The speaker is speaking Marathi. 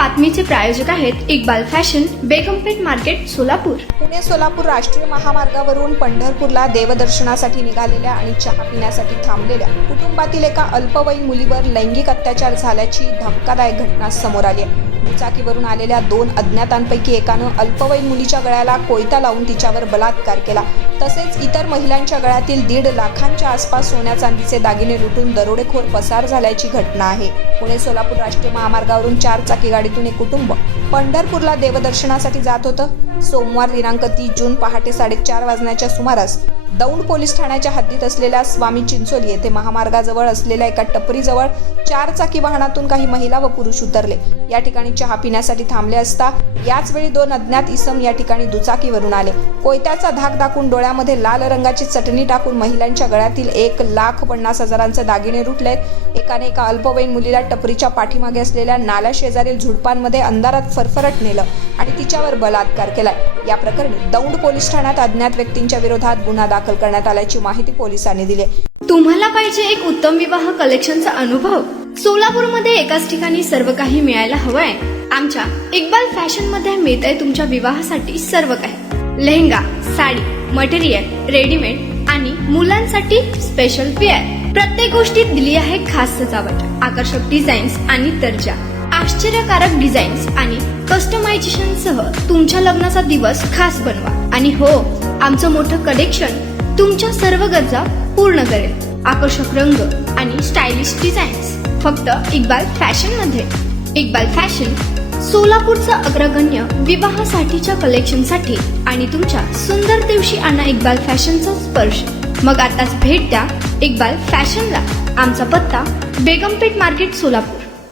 बातमीचे प्रायोजक आहेत इक्बाल फॅशन, बेगमपेठ मार्केट, सोलापूर। पुणे सोलापूर राष्ट्रीय महामार्गावरून पंढरपूरला देवदर्शनासाठी निघालेल्या आणि चहा पिण्यासाठी थांबलेल्या कुटुंबातील एका अल्पवयीन मुलीवर लैंगिक अत्याचार झाल्याची धक्कादायक घटना समोर आली आहे। दुचाकीवरून आलेल्या 2 अज्ञातांपैकी एकानं अल्पवयीन मुलीच्या गळ्याला कोयता लावून तिच्यावर बलात्कार केला। तसेच इतर महिलांच्या गळ्यातील 1.5 लाखांच्या आसपास सोन्या चांदीचे दागिने लुटून दरोडेखोर पसार झाल्याची घटना आहे। पुणे सोलापूर राष्ट्रीय महामार्गावरून 4 चाकी गाडीतून एक कुटुंब पंढरपूरला देवदर्शनासाठी जात होतं। सोमवार दिनांक 30 जून पहाटे 4:30 वाजण्याच्या सुमारास दौंड पोलीस ठाण्याच्या हद्दीत असलेल्या स्वामी चिंचोली येथे महामार्गाजवळ असलेल्या एका टपरीजवळ 4 चाकी वाहनातून काही महिला व पुरुष उतरले। या ठिकाणी चहा पिण्यासाठी थांबले असता याच वेळी 2 अज्ञात इसम या ठिकाणी दुचाकीवरून आले। कोयत्याचा धाक दाखवून डोळ्यामध्ये लाल रंगाची चटणी टाकून महिलांच्या गळ्यातील 1,50,000चे दागिने लुटलेत। एकाने एका अल्पवयीन मुलीला टपरीच्या पाठीमागे असलेल्या नाला शेजारील झुडपांमध्ये अंधारात फरफरट नेलं आणि तिच्यावर बलात्कार केलाय। या प्रकरणी दौंड पोलीस ठाण्यात अज्ञात व्यक्तींच्या विरोधात गुन्हा दाखल करण्यात आल्याची माहिती पोलिसांनी दिली। तुम्हाला पाहिजे एक उत्तम विवाह कलेक्शनचा अनुभव? सोलापूरमध्ये एकाच ठिकाणी सर्व काही मिळायला हवंय। आमच्या इक्बाल फॅशन मध्ये मिळतंय तुमच्या विवाहासाठी सर्व काही। लेहंगा, साडी, मटेरियल, रेडीमेड आणि मुलांसाठी स्पेशल वेअर। प्रत्येक गोष्टीत दिली आहे खास सजावट, आकर्षक डिझाईन्स आणि दर्जा, आश्चर्यकारक डिझाईन्स आणि कस्टमायझेशन सह तुमच्या लग्नाचा दिवस खास बनवा। आणि हो, आमचं मोठं कलेक्शन तुमच्या सर्व गरजा पूर्ण करेल। आकर्षक रंग आणि स्टायलिश डिझाईन्स फक्त इक्बाल फॅशन मध्ये। इक्बाल फॅशन सोलापूरचं अग्रगण्य विवाहासाठीच्या कलेक्शनसाठी आणि तुमच्या सुंदर दिवशी आणा इक्बाल फॅशनचा स्पर्श। मग आताच भेट द्या इक्बाल फॅशनला। आमचा पत्ता बेगमपेठ मार्केट, सोलापूर।